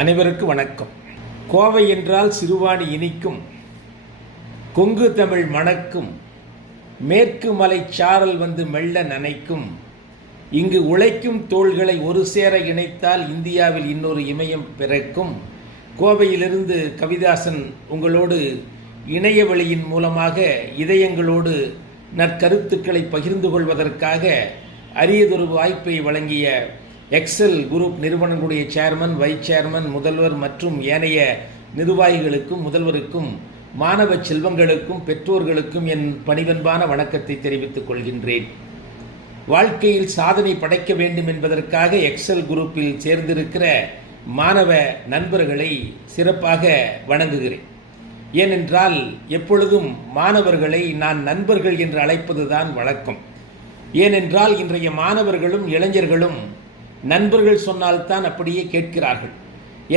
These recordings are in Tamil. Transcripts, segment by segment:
அனைவருக்கும் வணக்கம். கோவை என்றால் சிறுவாணி இனிக்கும், கொங்கு தமிழ் மணக்கும், மேற்கு மலை சாரல் வந்து மெல்ல நனைக்கும். இங்கு உழைக்கும் தோள்களை ஒரு சேர இணைத்தால் இந்தியாவில் இன்னொரு இமயம் பிறக்கும். கோவையிலிருந்து கவிதாசன் உங்களோடு இணையவழியின் மூலமாக இதயங்களோடு நற்கருத்துக்களை பகிர்ந்து கொள்வதற்காக அரியதொரு வாய்ப்பை வழங்கிய எக்ஸல் குரூப் நிறுவனங்களுடைய சேர்மன், வைஸ் சேர்மன், முதல்வர் மற்றும் ஏனைய நிர்வாகிகளுக்கும் முதல்வருக்கும் மாணவ செல்வங்களுக்கும் பெற்றோர்களுக்கும் என் பணிவன்பான வணக்கத்தை தெரிவித்துக் கொள்கின்றேன். வாழ்க்கையில் சாதனை படைக்க வேண்டும் என்பதற்காக எக்ஸல் குரூப்பில் சேர்ந்திருக்கிற மாணவ நண்பர்களை சிறப்பாக வணங்குகிறேன். ஏனென்றால் எப்பொழுதும் மாணவர்களை நான் நண்பர்கள் என்று அழைப்பதுதான் வழக்கம். ஏனென்றால் இன்றைய மாணவர்களும் இளைஞர்களும் நண்பர்கள் சொன்னால்தான் அப்படியே கேட்கிறார்கள்.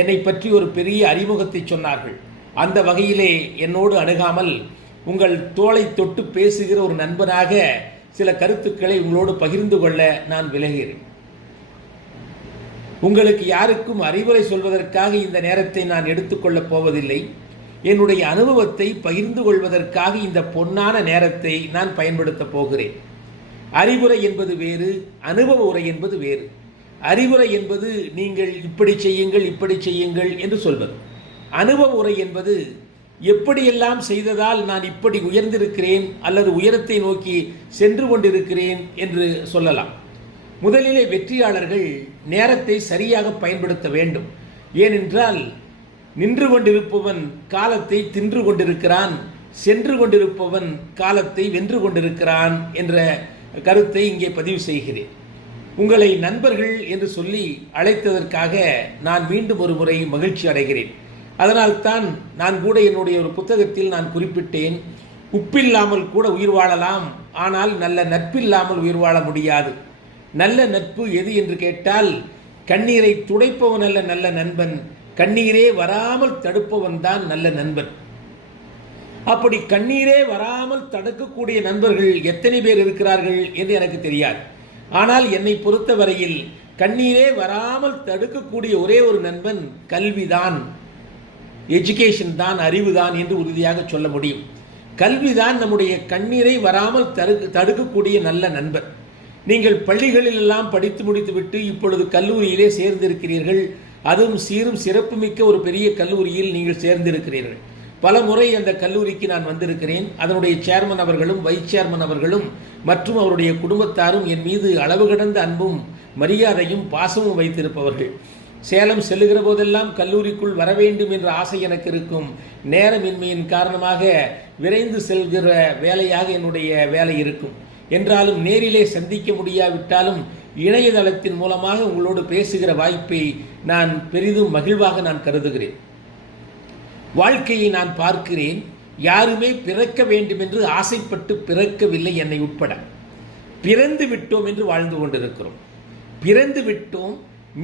என்னை பற்றி ஒரு பெரிய அறிமுகத்தை சொன்னார்கள். அந்த வகையிலே என்னோடு அணுகாமல் உங்கள் தோளை தொட்டு பேசுகிற ஒரு நண்பனாக சில கருத்துக்களை உங்களோடு பகிர்ந்து கொள்ள நான் விலகிறேன். உங்களுக்கு யாருக்கும் அறிவுரை சொல்வதற்காக இந்த நேரத்தை நான் எடுத்துக்கொள்ளப் போவதில்லை. என்னுடைய அனுபவத்தை பகிர்ந்து கொள்வதற்காக இந்த பொன்னான நேரத்தை நான் பயன்படுத்தப் போகிறேன். அறிவுரை என்பது வேறு, அனுபவ உரை என்பது வேறு. அறிவுரை என்பது நீங்கள் இப்படி செய்யுங்கள் இப்படி செய்யுங்கள் என்று சொல்வது. அனுபவ உரை என்பது எப்படியெல்லாம் செய்ததால் நான் இப்படி உயர்ந்திருக்கிறேன் அல்லது உயரத்தை நோக்கி சென்று கொண்டிருக்கிறேன் என்று சொல்லலாம். முதலிலே வெற்றியாளர்கள் நேரத்தை சரியாக பயன்படுத்த வேண்டும். ஏனென்றால் நின்று கொண்டிருப்பவன் காலத்தை தின்று கொண்டிருக்கிறான், சென்று கொண்டிருப்பவன் காலத்தை வென்று கொண்டிருக்கிறான் என்ற கருத்தை இங்கே பதிவு செய்கிறேன். உங்களை நண்பர்கள் என்று சொல்லி அழைத்ததற்காக நான் மீண்டும் ஒரு முறை மகிழ்ச்சி அடைகிறேன். அதனால்தான் நான் கூட என்னுடைய ஒரு புத்தகத்தில் நான் குறிப்பிட்டேன், உப்பில்லாமல் கூட உயிர் வாழலாம், ஆனால் நல்ல நட்பில்லாமல் உயிர் வாழ முடியாது. நல்ல நட்பு எது என்று கேட்டால், கண்ணீரை துடைப்பவன் அல்ல நல்ல நண்பன், கண்ணீரே வராமல் தடுப்பவன் தான் நல்ல நண்பன். அப்படி கண்ணீரே வராமல் தடுக்கக்கூடிய நண்பர்கள் எத்தனை பேர் இருக்கிறார்கள் என்று எனக்கு தெரியாது. ஆனால் என்னை பொறுத்த வரையில் கண்ணீரே வராமல் தடுக்கக்கூடிய ஒரே ஒரு நண்பன் கல்விதான், எஜுகேஷன் தான், அறிவுதான் என்று உறுதியாக சொல்ல முடியும். கல்விதான் நம்முடைய கண்ணீரை வராமல் தடுக்கக்கூடிய நல்ல நண்பன். நீங்கள் பள்ளிகளில் எல்லாம் படித்து முடித்துவிட்டு இப்பொழுது கல்லூரியிலே சேர்ந்திருக்கிறீர்கள். அதுவும் சீரும் சிறப்புமிக்க ஒரு பெரிய கல்லூரியில் நீங்கள் சேர்ந்திருக்கிறீர்கள். பல முறை அந்த கல்லூரிக்கு நான் வந்திருக்கிறேன். அதனுடைய சேர்மன் அவர்களும் வைஸ் சேர்மன் அவர்களும் மற்றும் அவருடைய குடும்பத்தாரும் என் மீது அளவு கடந்த அன்பும் மரியாதையும் பாசமும் வைத்திருப்பவர்கள். சேலம் செல்லுகிற போதெல்லாம் கல்லூரிக்குள் வர வேண்டும் என்ற ஆசை எனக்கு இருக்கும். நேரமின்மையின் காரணமாக விரைந்து செல்கிற வேலையாக என்னுடைய வேலை இருக்கும். என்றாலும் நேரிலே சந்திக்க முடியாவிட்டாலும் இணையதளத்தின் மூலமாக உங்களோடு பேசுகிற வாய்ப்பை நான் பெரிதும் மகிழ்வாக நான் கருதுகிறேன். வாழ்க்கையை நான் பார்க்கிறேன். யாருமே பிறக்க வேண்டும் என்று ஆசைப்பட்டு பிறக்கவில்லை, என்னை உட்பட. பிறந்து விட்டோம் என்று வாழ்ந்து கொண்டிருக்கிறோம். பிறந்து விட்டோம்,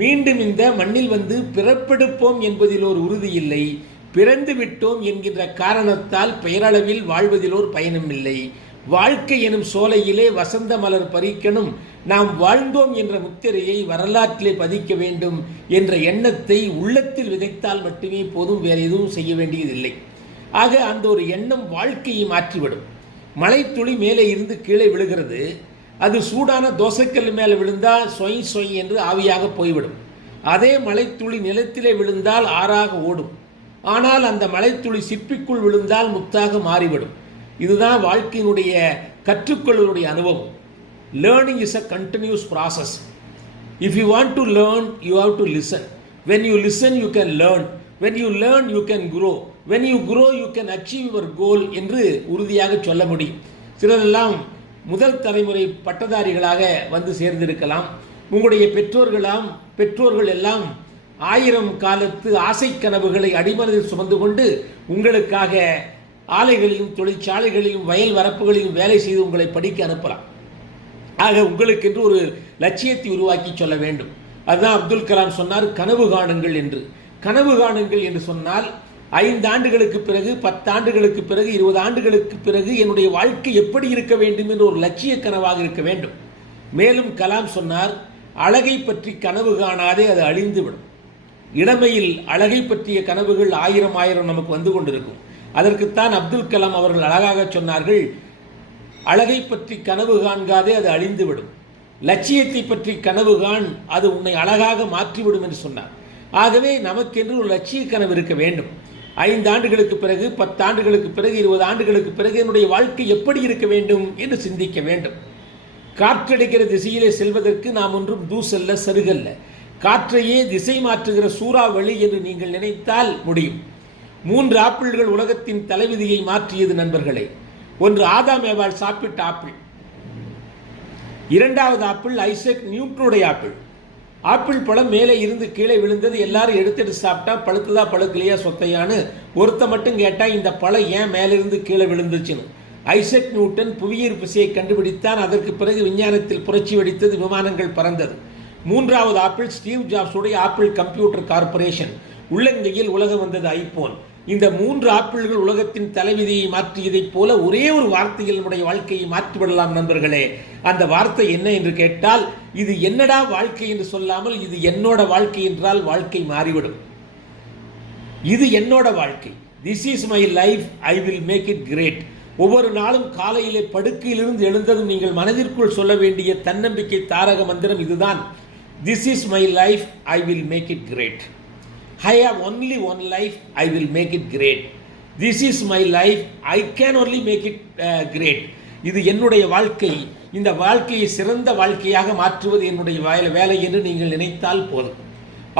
மீண்டும் இந்த மண்ணில் வந்து பிறப்பெடுப்போம் என்பதில் ஒரு உறுதி இல்லை. பிறந்து விட்டோம் என்கின்ற காரணத்தால் பெயரளவில் வாழ்வதில் ஒரு பயனும் இல்லை. வாழ்க்கை எனும் சோலையிலே வசந்த மலர் பறிக்கணும், நாம் வாழ்ந்தோம் என்ற முத்திரையை வரலாற்றிலே பதிக்க வேண்டும் என்ற எண்ணத்தை உள்ளத்தில் விதைத்தால் மட்டுமே போதும், வேறு எதுவும் செய்ய வேண்டியதில்லை. ஆக அந்த ஒரு எண்ணம் வாழ்க்கையை மாற்றிவிடும். மழைத்துளி மேலே இருந்து கீழே விழுகிறது. அது சூடான தோசைக்கல் மேலே விழுந்தால் சொய் சொய் என்று ஆவியாக போய்விடும். அதே மழைத்துளி நிலத்திலே விழுந்தால் ஆறாக ஓடும். ஆனால் அந்த மழைத்துளி சிற்பிக்குள் விழுந்தால் முத்தாக மாறிவிடும். இதுதான் வாழ்க்கையினுடைய கற்றுக்கொள்வதுடைய அனுபவம். Learning is a continuous process. If you want to learn, you have to listen. When you listen, you can learn. When you learn, you can grow. When you grow, you can achieve your goal என்று உறுதியாக சொல்ல முடியும். சிலரெல்லாம் முதல் தலைமுறை பட்டதாரிகளாக வந்து சேர்ந்திருக்கலாம். உங்களுடைய பெற்றோர்கள் எல்லாம் 1000 காலத்து ஆசை கனவுகளை அடிமனதில் சுமந்து கொண்டு உங்களுக்காக ஆலைகளிலும் தொழிற்சாலைகளிலும் வயல் வரப்புகளிலும் வேலை செய்து உங்களை படிக்க அனுப்பலாம். ஆக உங்களுக்கென்று ஒரு லட்சியத்தை உருவாக்கி சொல்ல வேண்டும். அதுதான் அப்துல் கலாம் சொன்னார், கனவு காணுங்கள் என்று. கனவு காணுங்கள் என்று சொன்னால் 5 ஆண்டுகளுக்கு பிறகு, 10 ஆண்டுகளுக்கு பிறகு, 20 ஆண்டுகளுக்கு பிறகு என்னுடைய வாழ்க்கை எப்படி இருக்க வேண்டும் என்று ஒரு லட்சிய கனவாக இருக்க வேண்டும். மேலும் கலாம் சொன்னார், அழகை பற்றி கனவு காணாதே, அது அழிந்துவிடும். இளமையில் அழகை பற்றிய கனவுகள் ஆயிரம் ஆயிரம் நமக்கு வந்து கொண்டிருக்கும். அதற்குத்தான் அப்துல் கலாம் அவர்கள் அழகாக சொன்னார்கள், அழகை பற்றி கனவு காண்காதே, அது அழிந்துவிடும். லட்சியத்தை பற்றி கனவு காண், அது உன்னை அழகாக மாற்றிவிடும் என்று சொன்னார். ஆகவே நமக்கென்று ஒரு லட்சிய கனவு இருக்க வேண்டும். 5 ஆண்டுகளுக்கு பிறகு, 10 ஆண்டுகளுக்கு பிறகு, 20 ஆண்டுகளுக்கு பிறகு என்னுடைய வாழ்க்கை எப்படி இருக்க வேண்டும் என்று சிந்திக்க வேண்டும். காற்றடிக்கிற திசையிலே செல்வதற்கு நாம் ஒன்றும் தூசல்ல, சருகல்ல. காற்றையே திசை மாற்றுகிற சூறாவளி என்று நீங்கள் நினைத்தால் முடியும். 3 ஆப்பிள்கள் உலகத்தின் தலைவிதியை மாற்றியது நண்பர்களே. ஒன்று ஆதாம் ஏவாள் சாப்பிட்ட ஆப்பிள். 2வது ஆப்பிள் ஐசக் நியூட்டனுடைய ஆப்பிள். ஆப்பிள் பழம் மேலே இருந்து கீழே விழுந்தது. எல்லாரும் எடுத்துட்டு சாப்பிட்டா பழுத்துதா பழுக்கலையா சொத்தையான்னு ஒருத்த மட்டும் கேட்டா இந்த பழம் ஏன் மேலிருந்து கீழே விழுந்துச்சுன்னு. ஐசக் நியூட்டன் புவியீர்ப்பு விசையை கண்டுபிடித்தான். அதற்கு பிறகு விஞ்ஞானத்தில் புரட்சி வெடித்தது, விமானங்கள் பறந்தது. 3வது ஆப்பிள் ஸ்டீவ் ஜாப்ஸுடைய ஆப்பிள் கம்ப்யூட்டர் கார்பரேஷன். உள்ளங்கையில் உலகம் வந்தது ஐபோன். இந்த 3 ஆப்பிள்கள் உலகத்தின் தலைவிதியை மாற்றியதைப் போல ஒரே ஒரு வார்த்தையில் நம்முடைய வாழ்க்கையை மாற்றிவிடலாம் நண்பர்களே. அந்த வார்த்தை என்ன என்று கேட்டால், இது என்னடா வாழ்க்கை என்று சொல்லாமல் இது என்னோட வாழ்க்கை என்றால் வாழ்க்கை மாறிவிடும். இது என்னோட வாழ்க்கை. This is my life, I will make it great. ஒவ்வொரு நாளும் காலையிலே படுக்கையிலிருந்து எழுந்ததும் நீங்கள் மனதிற்குள் சொல்ல வேண்டிய தன்னம்பிக்கை தாரக மந்திரம் இதுதான். This is my life, I will make it great. I have only one life, I will make it great. This is my life, I can only make it great. இது என்னுடைய வாழ்க்கை. இந்த வாழ்க்கையை சிறந்த வாழ்க்கையாக மாற்றுவது என்னுடைய வேலை என்று நீங்கள் நினைத்தால் போதும்.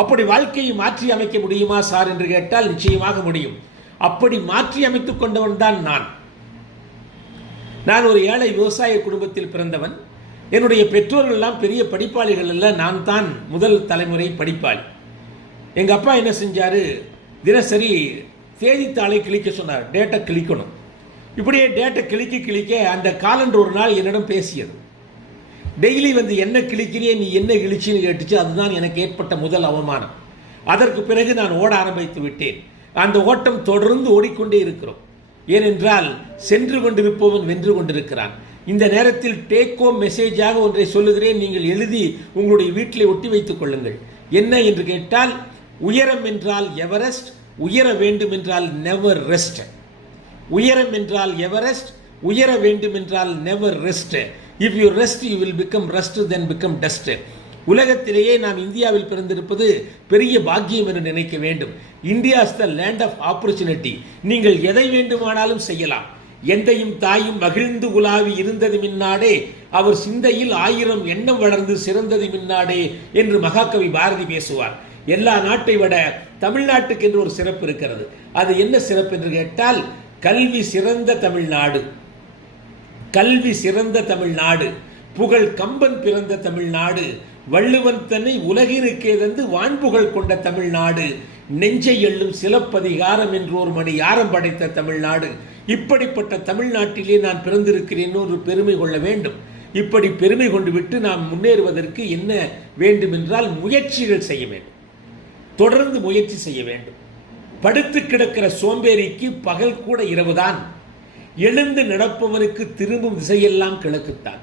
அப்படி வாழ்க்கையை மாற்றி அமைக்க முடியுமா சார் என்று கேட்டால் நிச்சயமாக முடியும். அப்படி மாற்றி அமைத்துக் கொண்டவன் தான் நான் ஒரு ஏழை விவசாய குடும்பத்தில் பிறந்தவன். என்னுடைய பெற்றோர்கள் எல்லாம் பெரிய படிப்பாளிகள் அல்ல, நான் தான் முதல் தலைமுறை படிப்பாளி. எங்கள் அப்பா என்ன செஞ்சார், தினசரி செய்தித்தாளை கிழிக்க சொன்னார். டேட்டை கிழிக்கணும். இப்படியே டேட்டை கிழிக்க அந்த காலண்டர் ஒரு நாள் என்னிடம் பேசியது. டெய்லி வந்து என்ன கிழிக்கிறியே, நீ என்ன கிழிச்சின்னு கேட்டுச்சு. அதுதான் எனக்கு ஏற்பட்ட முதல் அவமானம். அதற்கு பிறகு நான் ஓட ஆரம்பித்து விட்டேன். அந்த ஓட்டம் தொடர்ந்து ஓடிக்கொண்டே இருக்கிறோம். ஏனென்றால் சென்று கொண்டிருப்பவன் வென்று கொண்டிருக்கிறான். இந்த நேரத்தில் டேக் ஹோம் மெசேஜாக ஒன்றை சொல்லுகிறேன், நீங்கள் எழுதி உங்களுடைய வீட்டிலே ஒட்டி வைத்துக் கொள்ளுங்கள். என்ன என்று கேட்டால், உயரம் என்றால் எவரெஸ்ட், உயர வேண்டும் என்றால் நெவர் ரெஸ்ட். உயரம் என்றால் எவரெஸ்ட், உயர வேண்டும் என்றால் never rest. If you rest you will become rust, then become dust. உலகத்திலேயே நாம் இந்தியாவில் பிறந்திருப்பது பெரிய பாக்கியம் என்று நினைக்க வேண்டும். India is the land of opportunity. நீங்கள் எதை வேண்டுமானாலும் செய்யலாம். எந்தையும் தாயும் மகிழ்ந்து உலாவி இருந்தது மின்னாடே, அவர் சிந்தையில் 1000 எண்ணம் வளர்ந்து சிறந்தது மின்னாடே என்று மகாகவி பாரதி பேசுவார். எல்லா நாட்டை விட தமிழ்நாட்டுக்கு என்று ஒரு சிறப்பு இருக்கிறது. அது என்ன சிறப்பு என்று கேட்டால், கல்வி சிறந்த தமிழ்நாடு. கல்வி சிறந்த தமிழ்நாடு, புகழ் கம்பன் பிறந்த தமிழ்நாடு, வள்ளுவன் தன்னை உலகிற்கே தந்து வான்புகழ் கொண்ட தமிழ்நாடு, நெஞ்சை எள்ளும் சிலப்பதிகாரம் என்று ஒரு மணி யாரம் படைத்த தமிழ்நாடு. இப்படிப்பட்ட தமிழ்நாட்டிலே நான் பிறந்திருக்கிறேன் ஒரு பெருமை கொள்ள வேண்டும். இப்படி பெருமை கொண்டு விட்டு நாம் முன்னேறுவதற்கு என்ன வேண்டும் என்றால் முயற்சிகள் செய்ய வேண்டும். தொடர்ந்து முயற்சி செய்ய வேண்டும். படுத்து கிடக்கிற சோம்பேறிக்கு பகல் கூட இரவுதான். எழுந்து நடப்பவனுக்கு திரும்பும் திசையெல்லாம் கிழக்குத்தான்.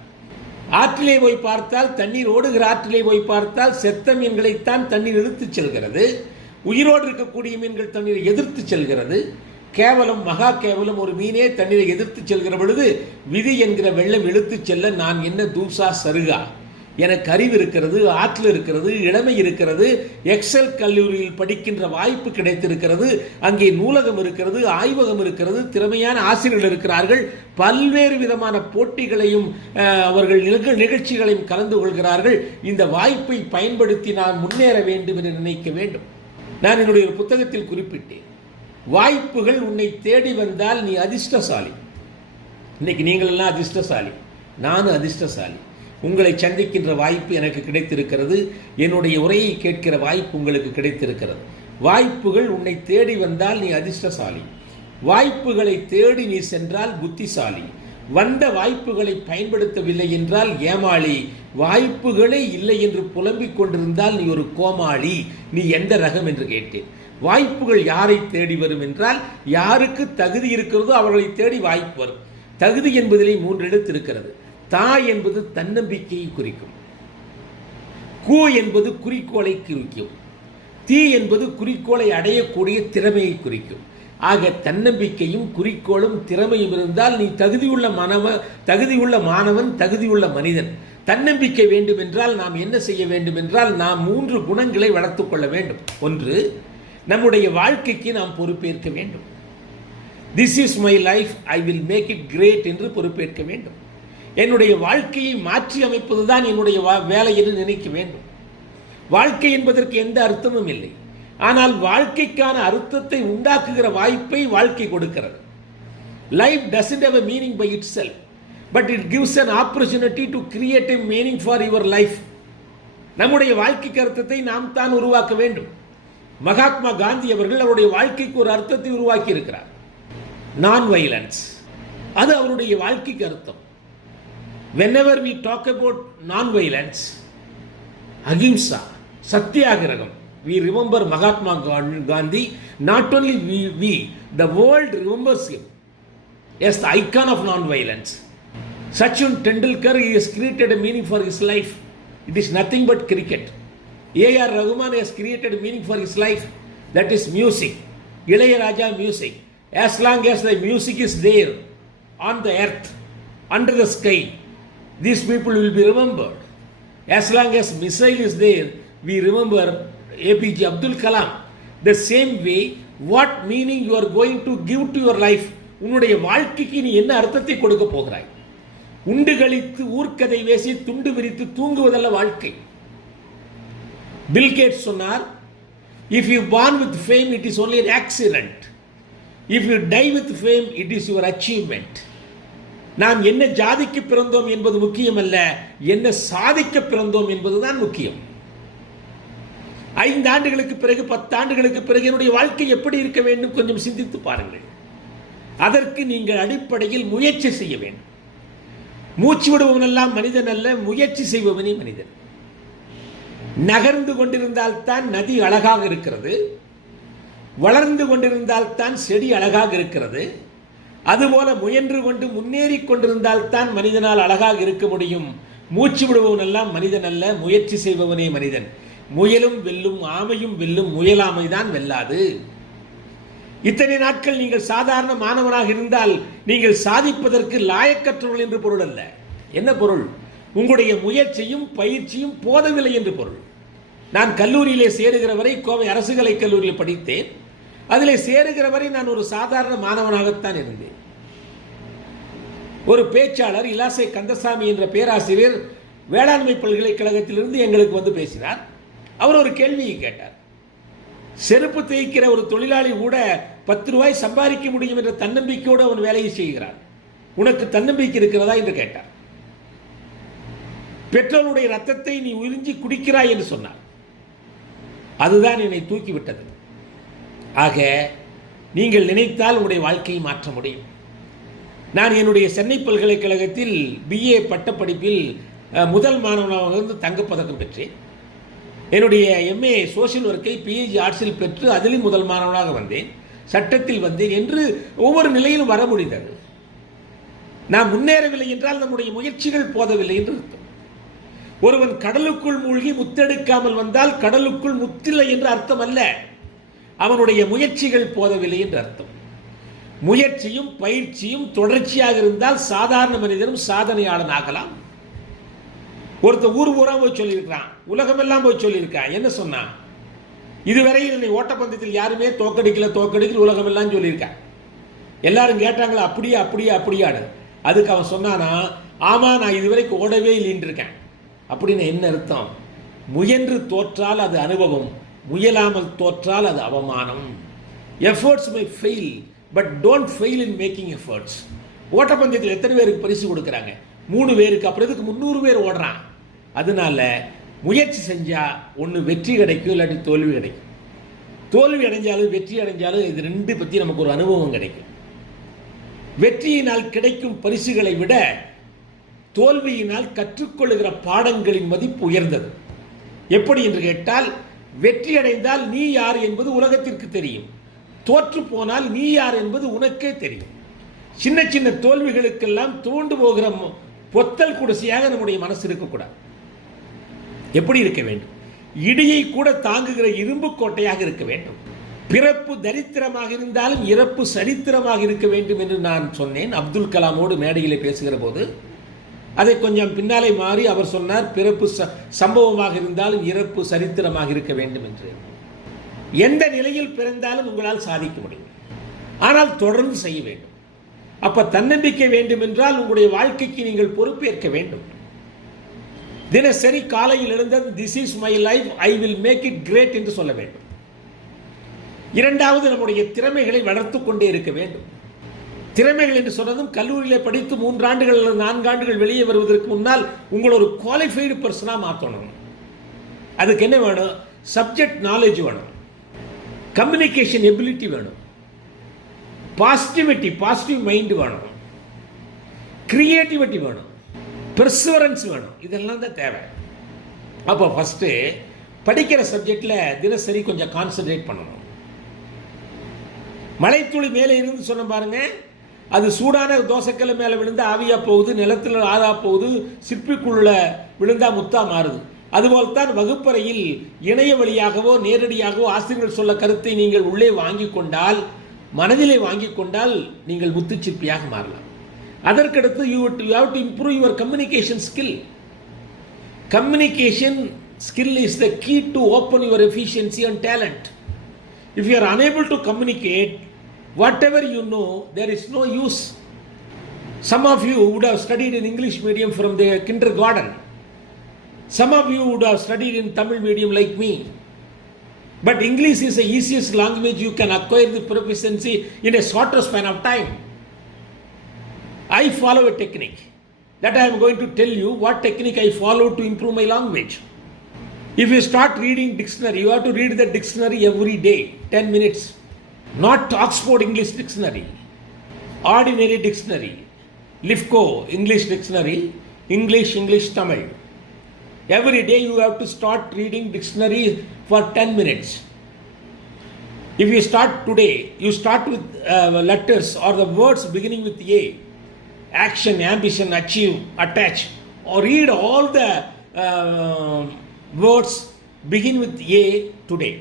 ஆற்றிலே போய் பார்த்தால், தண்ணீர் ஓடுகிற ஆற்றிலே போய் பார்த்தால் செத்த மீன்களைத்தான் தண்ணீர் இழுத்துச் செல்கிறது. உயிரோடு இருக்கக்கூடிய மீன்கள் தண்ணீரை எதிர்த்து செல்கிறது. கேவலம், மகா கேவலம், ஒரு மீனே தண்ணீரை எதிர்த்து செல்கிற பொழுது விதி என்கிற வெள்ளம் இழுத்து செல்ல நான் என்ன தூசா சருகா? எனக்கு அறிவு இருக்கிறது, ஆற்றல் இருக்கிறது, இளமை இருக்கிறது, எக்ஸல் கல்லூரியில் படிக்கின்ற வாய்ப்பு கிடைத்திருக்கிறது, அங்கே நூலகம் இருக்கிறது, ஆய்வகம் இருக்கிறது, திறமையான ஆசிரியர்கள் இருக்கிறார்கள், பல்வேறு விதமான போட்டிகளையும் அவர்கள் நிகழ்ச்சிகளையும் கலந்து கொள்கிறார்கள். இந்த வாய்ப்பை பயன்படுத்தி நான் முன்னேற வேண்டும் என்று நினைக்க வேண்டும். நான் என்னுடைய ஒரு புத்தகத்தில் குறிப்பிட்டேன், வாய்ப்புகள் உன்னை தேடி வந்தால் நீ அதிர்ஷ்டசாலி. இன்னைக்கு நீங்கள் எல்லாம் அதிர்ஷ்டசாலி, நானும் அதிர்ஷ்டசாலி. உங்களை சந்திக்கின்ற வாய்ப்பு எனக்கு கிடைத்திருக்கிறது. என்னுடைய உரையை கேட்கிற வாய்ப்பு உங்களுக்கு கிடைத்திருக்கிறது. வாய்ப்புகள் உன்னை தேடி வந்தால் நீ அதிர்ஷ்டசாலி. வாய்ப்புகளை தேடி நீ சென்றால் புத்திசாலி. வந்த வாய்ப்புகளை பயன்படுத்தவில்லை என்றால் ஏமாளி. வாய்ப்புகளே இல்லை என்று புலம்பிக் கொண்டிருந்தால் நீ ஒரு கோமாளி. நீ எந்த ரகம் என்று கேட்டேன். வாய்ப்புகள் யாரை தேடி வரும் என்றால், யாருக்கு தகுதி இருக்கிறதோ அவர்களை தேடி வாய்ப்பு வரும். தகுதி என்பதிலே 3 எழுத்து இருக்கிறது. தா என்பது தன்னம்பிக்கையை குறிக்கும். கு என்பது குறிக்கோளை குறிக்கும். தீ என்பது குறிக்கோளை அடையக்கூடிய திறமையை குறிக்கும். ஆக தன்னம்பிக்கையும் குறிக்கோளும் திறமையும் இருந்தால் நீ தகுதியுள்ள மாணவன், தகுதியுள்ள மனிதன். தன்னம்பிக்கை வேண்டும் என்றால் நாம் என்ன செய்ய வேண்டும் என்றால் நாம் 3 குணங்களை வளர்த்துக் கொள்ள வேண்டும். ஒன்று, நம்முடைய வாழ்க்கைக்கு நாம் பொறுப்பேற்க வேண்டும். This is my life, I will make it great என்று பொறுப்பேற்க வேண்டும். என்னுடைய வாழ்க்கையை மாற்றி அமைப்பதுதான் என்னுடைய வேலை என்று நினைக்க வேண்டும். வாழ்க்கை என்பதற்கு எந்த அர்த்தமும் இல்லை. ஆனால் வாழ்க்கைக்கான அர்த்தத்தை உண்டாக்குகிற வாய்ப்பை வாழ்க்கை கொடுக்கிறது. Life doesn't have a meaning by itself, but it gives an opportunity to create a meaning for your life. நம்முடைய வாழ்க்கைக்கு அர்த்தத்தை நாம் தான் உருவாக்க வேண்டும். மகாத்மா காந்தி அவர்கள் அவருடைய வாழ்க்கைக்கு ஒரு அர்த்தத்தை உருவாக்கி இருக்கிறார். நான் வைலன்ஸ், அது அவருடைய வாழ்க்கைக்கு அர்த்தம். whenever we talk about non violence, ahimsa, satyagraham, we remember Mahatma Gandhi. Not only we, the world remembers him as the icon of non violence. Sachin Tendulkar, he has created a meaning for his life. It is nothing but cricket. A.R. Rahman has created a meaning for his life, that is music. Ilayaraja music. As long as the music is there on the earth, under the sky, these people will be remembered. As long as missile is there, we remember APJ Abdul Kalam. The same way, what meaning you are going to give to your life? உன்னுடைய வாழ்க்கைக்கு நீ என்ன அர்த்தத்தை கொடுக்க போகிறாய்? உண்டு கழித்து ஊர்க்கதை பேசி துண்டு விரித்து தூங்குவதல்ல வாழ்க்கை. பில் கேட்ஸ் சொன்னார், if you born with fame, it is only an accident. If you die with fame, it is your achievement. நாம் என்ன ஜாதிக்கு பிறந்தோம் என்பது முக்கியம் அல்ல, என்ன சாதிக்க பிறந்தோம் என்பதுதான் முக்கியம். 5 ஆண்டுகளுக்கு பிறகு 10 ஆண்டுகளுக்கு பிறகு என்னுடைய வாழ்க்கை எப்படி இருக்க வேண்டும் கொஞ்சம் சிந்தித்து பாருங்கள். அதற்கு நீங்கள் அடிப்படையில் முயற்சி செய்ய வேண்டும். மூச்சு விடுபவனெல்லாம் மனிதன் அல்ல, முயற்சி செய்பவனே மனிதன். நகர்ந்து கொண்டிருந்தால் தான் நதி அழகாக இருக்கிறது, வளர்ந்து கொண்டிருந்தால் தான் செடி அழகாக இருக்கிறது. அதுபோல முயன்று கொண்டு முன்னேறி கொண்டிருந்தால் தான் மனிதனால் அழகாக இருக்க முடியும். மூச்சு விடுபவன் எல்லாம் மனிதன் அல்ல, முயற்சி செய்பவனே மனிதன். முயலும் வெல்லும், ஆமையும் வெல்லும், முயலாமைதான் வெல்லாது. இத்தனை நாட்கள் நீங்கள் சாதாரண மாணவனாக இருந்தால் நீங்கள் சாதிப்பதற்கு லாயக்கற்றவர்கள் என்று பொருள் அல்ல. என்ன பொருள்? உங்களுடைய முயற்சியும் பயிற்சியும் போதவில்லை என்று பொருள். நான் கல்லூரியிலே சேருகிற வரை கோவை அரசு கலைக் கல்லூரியில் படித்தேன். அதில் சேருகிற வரை நான் ஒரு சாதாரண மாணவனாகத்தான் இருந்தேன். ஒரு பேச்சாளர் இலாசை கந்தசாமி என்ற பேராசிரியர் வேளாண்மை பல்கலைக்கழகத்திலிருந்து எங்களுக்கு வந்து பேசினார். அவர் ஒரு கேள்வியை கேட்டார். செருப்பு தேய்க்கிற ஒரு தொழிலாளி கூட 10 ரூபாய் சம்பாதிக்க முடியும் என்ற தன்னம்பிக்கையோடு அவன் வேலையை செய்கிறான். உனக்கு தன்னம்பிக்கை இருக்கிறதா என்று கேட்டார். பெட்ரோலுடைய ரத்தத்தை நீ உறிஞ்சி குடிக்கிறாய் என்று சொன்னார். அதுதான் என்னை தூக்கிவிட்டது. ஆக நீங்கள் நினைத்தால் உங்களுடைய வாழ்க்கையை மாற்ற முடியும். நான் என்னுடைய சென்னை பல்கலைக்கழகத்தில் BA பட்டப்படிப்பில் முதல் மாணவனாக இருந்து தங்கப்பதக்கம் பெற்றேன். என்னுடைய MA சோஷியல் ஒர்க்கை PhD ஆர்ட்ஸில் பெற்று அதிலும் முதல் மாணவனாக வந்தேன். சட்டத்தில் வந்தேன் என்று ஒவ்வொரு நிலையிலும் வர முடிந்தது. நாம் முன்னேறவில்லை என்றால் நம்முடைய முயற்சிகள் போதவில்லை என்று அர்த்தம். ஒருவன் கடலுக்குள் மூழ்கி முத்தெடுக்காமல் வந்தால் கடலுக்குள் முத்தில்லை என்று அர்த்தம் அல்ல, அவனுடைய முயற்சிகள் போதவில்லை என்று அர்த்தம். முயற்சியும் பயிற்சியும் தொடர்ச்சியாக இருந்தால் சாதாரண மனிதனும் சாதனையாளன் ஆகலாம். ஒருத்தர் ஊர் ஊரா போய் சொல்லியிருக்கிறான், உலகமெல்லாம் போய் சொல்லியிருக்கான். என்ன சொன்னான்? இதுவரையில் என்னை ஓட்டப்பந்தயத்தில் யாருமே தோக்கடிக்கல உலகமெல்லாம் சொல்லியிருக்கான். எல்லாரும் கேட்டாங்களா அப்படியாடு. அதுக்கு அவன் சொன்னானா, ஆமா நான் இதுவரைக்கும் ஓடவே இல்லைன்னு இருக்கேன். அப்படின்னு என்ன அர்த்தம்? முயன்று தோற்றால் அது அனுபவம், முயலாமல் தோற்றால் அது அவமானம். Efforts may fail, but don't fail in making efforts. ஓட்டப்பந்தயத்தில் எத்தனை பேருக்கு பரிசு கொடுக்குறாங்க? 3 பேருக்கு. அப்புறம் இதுக்கு 300 பேர் ஓடுறான். அதனால முயற்சி செஞ்சால் ஒன்று வெற்றி கிடைக்கும், இல்லாட்டி தோல்வி கிடைக்கும். தோல்வி அடைஞ்சாலும் வெற்றி அடைஞ்சாலும் இது 2 பற்றி நமக்கு ஒரு அனுபவம் கிடைக்கும். வெற்றியினால் கிடைக்கும் பரிசுகளை விட தோல்வியினால் கற்றுக்கொள்ளுகிற பாடங்களின் மதிப்பு உயர்ந்தது. எப்படி என்று கேட்டால், வெற்றி அடைந்தால் நீ யார் என்பது உலகத்திற்கு தெரியும், தோற்று போனால் நீ யார் என்பது உனக்கே தெரியும். சின்ன சின்ன தோல்விகளுக்கெல்லாம் தூண்டு போகிற பொத்தல் குடிசையாக நம்முடைய மனசு இருக்கக்கூடாது. எப்படி இருக்க வேண்டும்? இடியை கூட தாங்குகிற இரும்பு கோட்டையாக இருக்க வேண்டும். பிறப்பு தரித்திரமாக இருந்தாலும் இறப்பு சரித்திரமாக இருக்க வேண்டும் என்று நான் சொன்னேன் அப்துல் கலாமோடு மேடையில் பேசுகிற போது. அதை கொஞ்சம் பின்னாலே மாறி அவர் சொன்னார், பிறப்பு சம்பவமாக இருந்தாலும் இறப்பு சரித்திரமாக இருக்க வேண்டும் என்று. எந்த நிலையில் பிறந்தாலும் உங்களால் சாதிக்க முடியும், ஆனால் தொடர்ந்து செய்ய வேண்டும். அப்ப தன்னம்பிக்கை வேண்டும் என்றால் உங்களுடைய வாழ்க்கைக்கு நீங்கள் பொறுப்பேற்க வேண்டும். தினசரி காலையில் எழுந்தது this is my life, I will make it great என்று சொல்ல வேண்டும். இரண்டாவது, நம்முடைய திறமைகளை வளர்த்துக் கொண்டே இருக்க வேண்டும். திறமைகள் என்று சொன்னதும் கல்லூரியிலே படித்து 3 ஆண்டுகள் அல்லது 4 ஆண்டுகள் வெளியே வருவதற்கு முன்னால் உங்களை ஒரு குவாலிஃபைடு பர்சனாக மாற்றணும். அதுக்கு என்ன வேணும்? சப்ஜெக்ட் நாலேஜ் வேணும், கம்யூனிகேஷன் எபிலிட்டி வேணும், பாசிட்டிவ் மைண்ட் வேணும், கிரியேட்டிவிட்டி வேணும், பெர்சவரன்ஸ் வேணும். இதெல்லாம் தான் தேவை. அப்போ ஃபஸ்ட்டு படிக்கிற சப்ஜெக்டில் தினசரி கொஞ்சம் கான்சன்ட்ரேட் பண்ணணும். மலைத்துளி மேலே இருந்து சொன்ன பாருங்க, அது சூடான தோசைக்கல்ல மேலே விழுந்து ஆவியாக போகுது, நிலத்தில் ஆதா போகுது, சிற்பிக்குள்ள விழுந்தா முத்தா மாறுது. அதுபோல்தான் வகுப்பறையில் இணைய வழியாகவோ நேரடியாகவோ ஆசிரியர்கள் சொல்ல கருத்தை நீங்கள் உள்ளே வாங்கி கொண்டால், மனதிலே வாங்கி கொண்டால் நீங்கள் முத்துச்சிற்பியாக மாறலாம். அதற்கடுத்து you have to improve your communication skill. Communication skill is the key to open your efficiency and talent. If you are unable to communicate, whatever you know, there is no use. Some of you would have studied in English medium from the kindergarten. Some of you would have studied in Tamil medium like me. But English is the easiest language you can acquire the proficiency in a shorter span of time. I follow a technique that I am going to tell you what technique I follow to improve my language. If you start reading dictionary, you have to read the dictionary every day, 10 minutes. Not Oxford English Dictionary, ordinary dictionary, Lifco English Dictionary, English Tamil. Every day you have to start reading dictionary for 10 minutes. If you start today, you start with letters or the words beginning with A. Action, ambition, achieve, attach, or read all the words begin with A today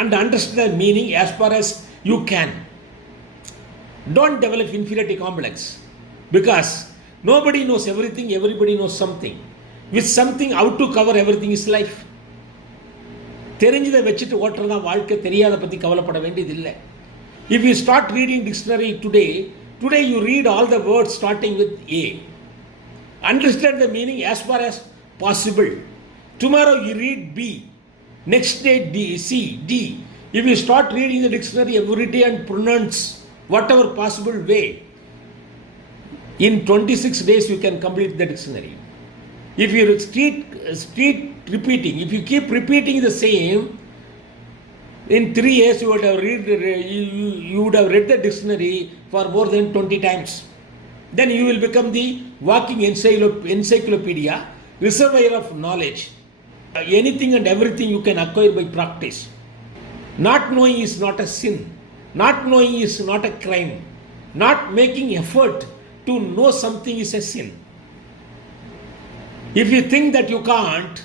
and understand the meaning as far as you can. Don't develop inferiority complex, because nobody knows everything, everybody knows something. With something, how to cover everything is life. தெரிஞ்சதை வச்சுட்டு ஓட்டுறதா வாழ்க்கை, தெரியாத பற்றி கவலைப்பட வேண்டியதில்லை. If you start reading dictionary today you read all the words starting with A. Understand the meaning as far as possible. Tomorrow you read B. Next day D, C, D. If you start reading the dictionary every day and pronounce whatever possible way, in 26 days you can complete the dictionary. If you keep repeating, if you keep repeating the same, in 3 years you would have read the dictionary for more than 20 times. Then you will become the walking encyclopedia, reservoir of knowledge. Anything and everything you can acquire by practice. Not knowing is not a sin. Not knowing is not a crime. Not making effort to know something is a sin. If you think that you can't,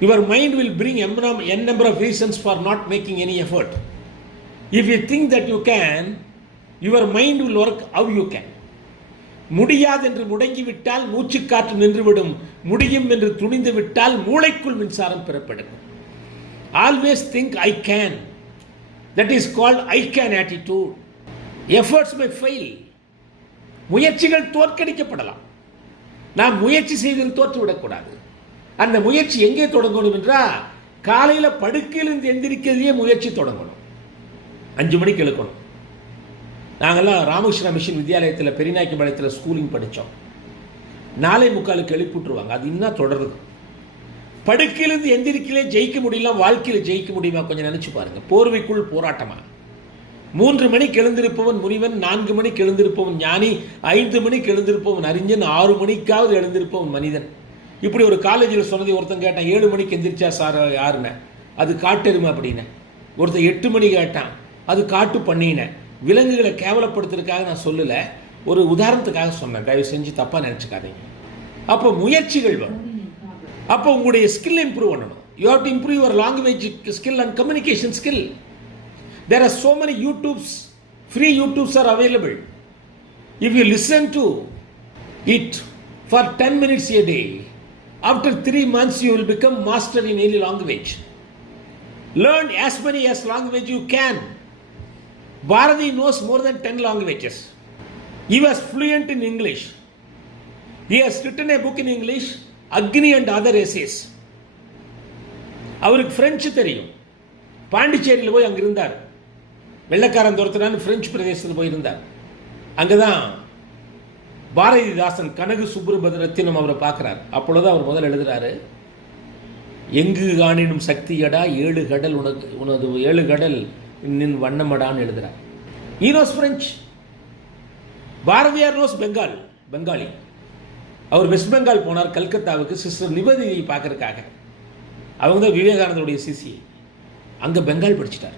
your mind will bring n number of reasons for not making any effort. If you think that you can, your mind will work how you can. முடியாது என்று முடங்கிவிட்டால் மூச்சுக்காற்று நின்றுவிடும், முடியும் என்று துணிந்து விட்டால் மூளைக்குள் மின்சாரம் பெறப்படும். Always think I can. That is called I can attitude. Efforts may fail. முயற்சிகள் தோற்கடிக்கப்படலாம். நாம் முயற்சி செய்வதில் தோற்றுவிடக்கூடாது. அந்த முயற்சி எங்கே தொடங்கணும் என்றால், காலையில் படுக்கையிலிருந்து எந்திரிக்கிறதுலேயே முயற்சி தொடங்கணும். 5 மணிக்கு எழுக்கணும். நாங்கள்லாம் ராமகிருஷ்ணா மிஷன் வித்யாலயத்தில் பெரியநாயக்கம்பாளையத்தில் ஸ்கூலிங் படித்தோம். 4:45 எழுப்பிட்டுருவாங்க. அது இன்னும் தொடருது. படுக்கையிலிருந்து எந்திரிக்கலே ஜெயிக்க முடியல, வாழ்க்கையில் ஜெயிக்க முடியுமா? கொஞ்சம் நினச்சி பாருங்கள். போர்வைக்குள் போராட்டமா? 3 மணிக்கு எழுந்திருப்பவன் முனிவன், 4 மணிக்கு எழுந்திருப்பவன் ஞானி, 5 மணிக்கு எழுந்திருப்பவன் அறிஞன், 6 மணிக்காவது எழுந்திருப்பவன் மனிதன். இப்படி ஒரு காலேஜில் சொன்னதை ஒருத்தன் கேட்டான், 7 மணிக்கு எந்திரிச்சா சார் யாருன்னு? அது காட்டெருமை அப்படின்னு. ஒருத்தன் 8 மணி கேட்டான், அது காட்டு பண்ணினேன். விலங்குகளை கேவலப்படுத்துறதுக்காக நான் சொல்லலை, ஒரு உதாரணத்துக்காக சொன்னேன். தயவு செஞ்சு தப்பாக நினச்சிக்காதீங்க. அப்போ முயற்சிகள் வரும். அப்போ உங்களுடைய ஸ்கில் இம்ப்ரூவ் பண்ணணும். You have to improve your language skill and communication skill. There are so many free YouTubes are available. If you listen to it for 10 minutes a day, after 3 months you will become master in any language. Learn as many as language you can. Bharati knows more than 10 languages. He was fluent in English. He has written a book in English, Agni and Other Essays. அவருக்கு பிரெஞ்சு தெரியும். பாண்டிச்சேரியில் போய் அங்கே இருந்தார். வெள்ளக்காரன் துரத்துறான்னு பிரெஞ்சு பிரதேசத்தில் போயிருந்தார். அங்கே தான் பாரதிதாசன் கனகு சுப்ரபத்ரத்தினம் அவரை பார்க்குறார். அப்பொழுது அவர் முதல் எழுதுகிறாரு, எங்கு காணினும் சக்தியடா 7 கடல் உனது 7 கடல் நின் வண்ணமடான்னு எழுதுகிறார். He knows French. Bharathiyar knows Bengali. அவர் வெஸ்ட் பெங்கால் போனார், கல்கத்தாவுக்கு சிஸ்டர் நிவேதியை பார்க்கறதுக்காக. அவங்க தான் விவேகானந்தருடைய சிசி. அங்கே பெங்கால் படிச்சிட்டார்.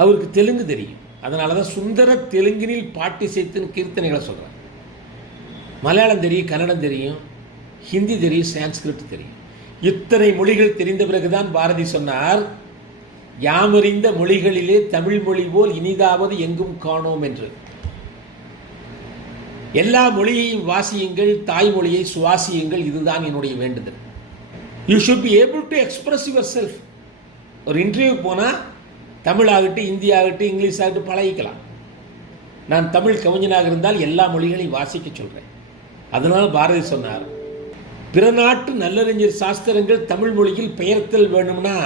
அவருக்கு தெலுங்கு தெரியும். அதனால தான் சுந்தர தெலுங்கினில் பாட்டி சேர்த்துன்னு கீர்த்தனைகளை சொல்கிறார். மலையாளம் தெரியும், கன்னடம் தெரியும், ஹிந்தி தெரியும், சான்ஸ்கிரிட் தெரியும். இத்தனை மொழிகள் தெரிந்த பிறகுதான் பாரதி சொன்னார், யாமறிந்த மொழிகளிலே தமிழ் மொழி போல் இனிதாவது எங்கும் காணோம் என்று. எல்லா மொழியையும் வாசியுங்கள், தாய்மொழியை சுவாசியுங்கள், இதுதான் என்னுடைய வேண்டுதல். You should be able to express your self. ஒரு இன்டர்வியூ போனால் தமிழ் ஆகட்டும், இந்தி ஆகட்டும், இங்கிலீஷ் ஆகட்டும் பழகிக்கலாம். நான் தமிழ் கவிஞனாக இருந்தால் எல்லா மொழிகளையும் வாசிக்க சொல்கிறேன். அதனால் பாரதி சொன்னார், பிற நாட்டு நல்லறிஞர் சாஸ்திரங்கள் தமிழ் மொழியில் பெயர்த்தல் வேணும்னா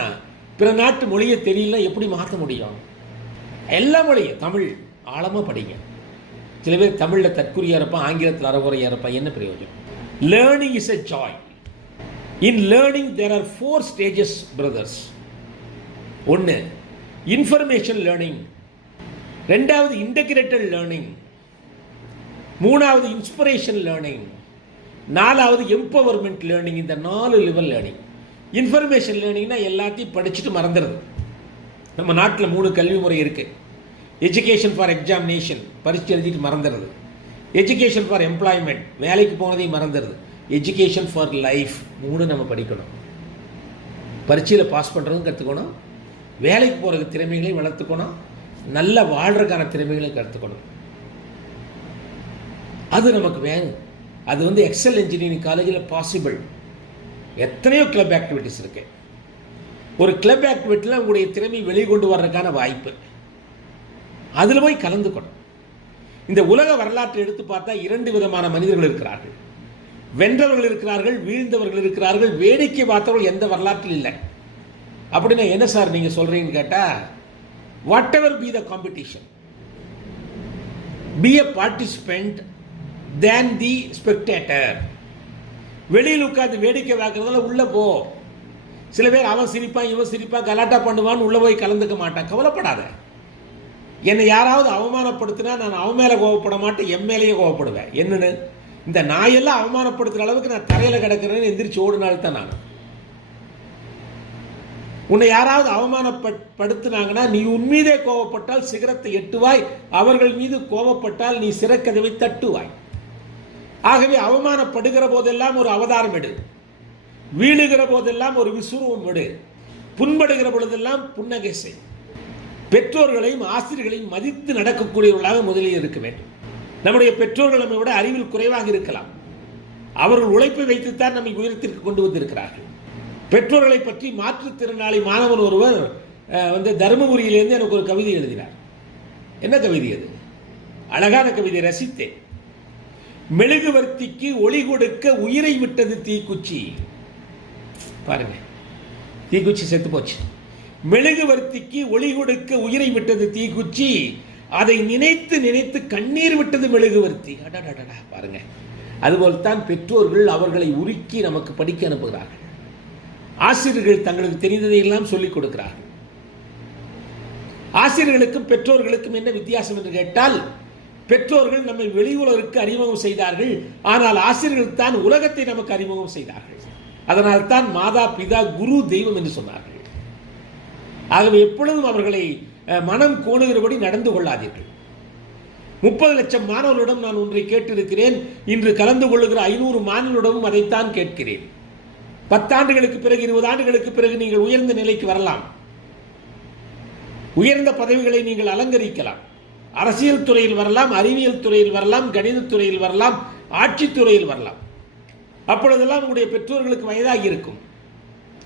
பிற நாட்டு மொழியை தெரியல எப்படி மாற்ற முடியும்? எல்லா மொழியும் தமிழ் ஆழமாக படிங்க. சில பேர் தமிழில் தற்குறியாக இருப்பான், ஆங்கிலத்தில் அறகுறையாக இருப்பான், என்ன பிரயோஜனம்? Learning is a joy. In learning there are 4 stages brothers. 1 information learning, 2வது இன்டகிரேட்டட் லேர்னிங், 3வது இன்ஸ்பிரேஷன் லேர்னிங், 4வது எம்பவர்மெண்ட் லேர்னிங். இந்த 4 லெவல் லேர்னிங். இன்ஃபர்மேஷன் லேர்னிங்னா எல்லாத்தையும் படிச்சுட்டு மறந்துடுது. நம்ம நாட்டில் 3 கல்வி முறை இருக்குது. எஜுகேஷன் ஃபார் எக்ஸாமினேஷன், பரீட்சை எழுதிட்டு மறந்துடுது. எஜுகேஷன் ஃபார் எம்ப்ளாய்மெண்ட், வேலைக்கு போனதையும் மறந்துடுது. எஜுகேஷன் ஃபார் லைஃப், 3 நம்ம படிக்கணும். பரீட்சையில் பாஸ் பண்ணுறதும் கற்றுக்கணும், வேலைக்கு போகிறதுக்கு திறமைகளையும் வளர்த்துக்கணும், நல்ல வாழ்கிறதுக்கான திறமைகளையும் கற்றுக்கணும். அது நமக்கு வேணும். அது எக்ஸல் இன்ஜினியரிங் காலேஜில் பாசிபிள். எத்தனையோ கிளப் ஆக்டிவிட்டிஸ் இருக்கு. ஒரு கிளப் ஆக்டிவிட்டியில் உங்களுடைய திறமை வெளிக்கொண்டு வர்றதுக்கான வாய்ப்பு, அதில் போய் கலந்துக்கணும். இந்த உலக வரலாற்றை எடுத்து பார்த்தா 2 விதமான மனிதர்கள் இருக்கிறார்கள். வென்றவர்கள் இருக்கிறார்கள், வீழ்ந்தவர்கள் இருக்கிறார்கள், வேடிக்கை பார்த்தவர்கள் எந்த வரலாற்றில் இல்லை. அப்படின்னா என்ன சார் நீங்கள் சொல்கிறீங்கன்னு கேட்டால், what ever be the competition, B a participant than the spectator. வெளியில் உட்காந்து வேடிக்கை பார்க்கறதால உள்ளே போ. சில பேர் அவன் சிரிப்பான், இவன் சிரிப்பான், கலாட்டா பண்ணுவான்னு உள்ளே போய் கலந்துக்க மாட்டான். கவலைப்படாத. என்னை யாராவது அவமானப்படுத்தினா நான் அவன் மேலே கோவப்பட மாட்டேன், என் மேலேயே கோவப்படுவேன். என்னன்னு, இந்த நாயெல்லாம் அவமானப்படுத்துகிற அளவுக்கு நான் தரையில் கிடக்கிறேன்னு எந்திரிச்சு ஓடினால்தான் நான். உன்னை யாராவது அவமானப்படுத்தினாங்கன்னா நீ உன்மீதே கோவப்பட்டால் சிகரத்தை எட்டுவாய், அவர்கள் மீது கோவப்பட்டால் நீ சிறக்கதவை தட்டுவாய். ஆகவே அவமானப்படுகிற போதெல்லாம் ஒரு அவதாரம் எடு, வீழுகிற போதெல்லாம் ஒரு விசுருவம் எடு, புண்படுகிற பொழுதெல்லாம் புன்னகை செய். பெற்றோர்களையும் ஆசிரியர்களையும் மதித்து நடக்கக்கூடியவர்களாக முதலில் இருக்க வேண்டும். நம்முடைய பெற்றோர்கள் நம்மை விட அறிவில் குறைவாக இருக்கலாம். அவர்கள் உழைப்பை வைத்துத்தான் நம்மை உயரத்திற்கு கொண்டு வந்திருக்கிறார்கள். பெற்றோர்களை பற்றி மாற்றுத்திறனாளி மாணவன் ஒருவர் தருமபுரியிலிருந்து எனக்கு ஒரு கவிதை எழுதினார். என்ன கவிதை அது? அழகான கவிதை, ரசித்தேன். மெழுகுவர்த்திக்கு ஒளி கொடுக்க உயிரை விட்டது தீக்குச்சி. பாருங்க, தீக்குச்சி செத்து போச்சு. மெழுகுவர்த்திக்கு ஒளி கொடுக்க உயிரை விட்டது தீக்குச்சி, அதை நினைத்து நினைத்து கண்ணீர் விட்டது மெழுகுவர்த்தி. அடடடடா, பாருங்க. அதுபோல்தான் பெற்றோர்கள் அவர்களை உருக்கி நமக்கு படிக்க அனுப்புகிறார்கள். ஆசிரியர்கள் தங்களுக்கு தெரிந்ததை எல்லாம் சொல்லிக் கொடுக்கிறார்கள். ஆசிரியர்களுக்கும் பெற்றோர்களுக்கும் என்ன வித்தியாசம் என்று கேட்டால், பெற்றோர்கள் நம்மை வெளி உலகிற்கு அறிமுகம் செய்தார்கள், ஆனால் ஆசிரியர்கள் தான் உலகத்தை நமக்கு அறிமுகம் செய்தார்கள். அதனால் தான் மாதா பிதா குரு தெய்வம் என்று சொன்னார்கள். ஆகவே எப்பொழுதும் அவர்களை மனம் கோணுகிறபடி நடந்து கொள்ளாதீர்கள். 30 லட்சம் மாணவர்களிடம் நான் ஒன்றை கேட்டிருக்கிறேன். இன்று கலந்து கொள்ளுகிற 500 மாணவர்களிடமும் அதைத்தான் கேட்கிறேன். 10 ஆண்டுகளுக்கு பிறகு 20 ஆண்டுகளுக்கு பிறகு நீங்கள் உயர்ந்த நிலைக்கு வரலாம். உயர்ந்த பதவிகளை நீங்கள் அலங்கரிக்கலாம். அரசியல் துறையில் வரலாம், அறிவியல் துறையில் வரலாம், கணிதத் துறையில் வரலாம், ஆட்சித்துறையில் வரலாம். அப்பொழுதெல்லாம் உங்களுடைய பெற்றோர்களுக்கு வயதாகி இருக்கும்.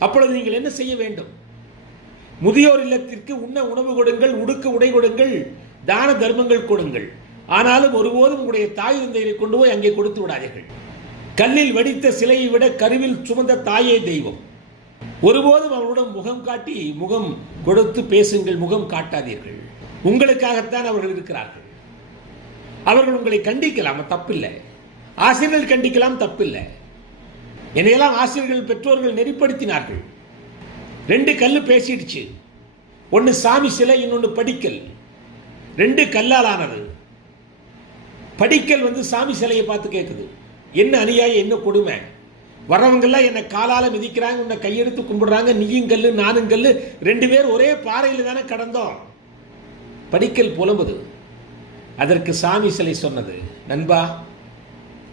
அப்பொழுது நீங்கள் என்ன செய்ய வேண்டும்? முதியோர் இல்லத்திற்கு உண்ண உணவு கொடுங்கள், உடுக்க உடை கொடுங்கள், தான தர்மங்கள் கொடுங்கள். ஆனாலும் ஒருபோதும் உங்களுடைய தாய் தந்தையை கொண்டு போய் அங்கே கொடுத்து விடாதீர்கள். கல்லில் வடித்த சிலையை விட கருவில் சுமந்த தாயே தெய்வம். ஒருபோதும் அவருடன் முகம் காட்டி முகம் கொடுத்து பேசுங்கள், முகம் காட்டாதீர்கள். உங்களுக்காகத்தான் அவர்கள் இருக்கிறார்கள். அவர்கள் உங்களை கண்டிக்கலாம், தப்பில்லை. ஆசிரியர்கள் கண்டிக்கலாம், தப்பில்லை. என்னையெல்லாம் ஆசிரியர்கள் பெற்றோர்கள் நெறிப்படுத்தினார்கள். 2 கல்லு பேசிடுச்சு. ஒன்று சாமி சிலை, இன்னொன்று படிக்கல். 2 கல்லால் ஆனது. படிக்கல் சாமி சிலையை பார்த்து கேட்குது, என்ன அநியாயம், என்ன கொடுமை, வரவங்கெல்லாம் என்னை காலால் மிதிக்கிறாங்க, உன்னை கையெடுத்து கும்பிடுறாங்க, நீயும் கல்லு நானும் கல்லு, 2 பேர் ஒரே பாறையில் தானே கடந்தோம். படிக்கல் புலம்புது. அதற்கு சாமி சிலை சொன்னது, நண்பா,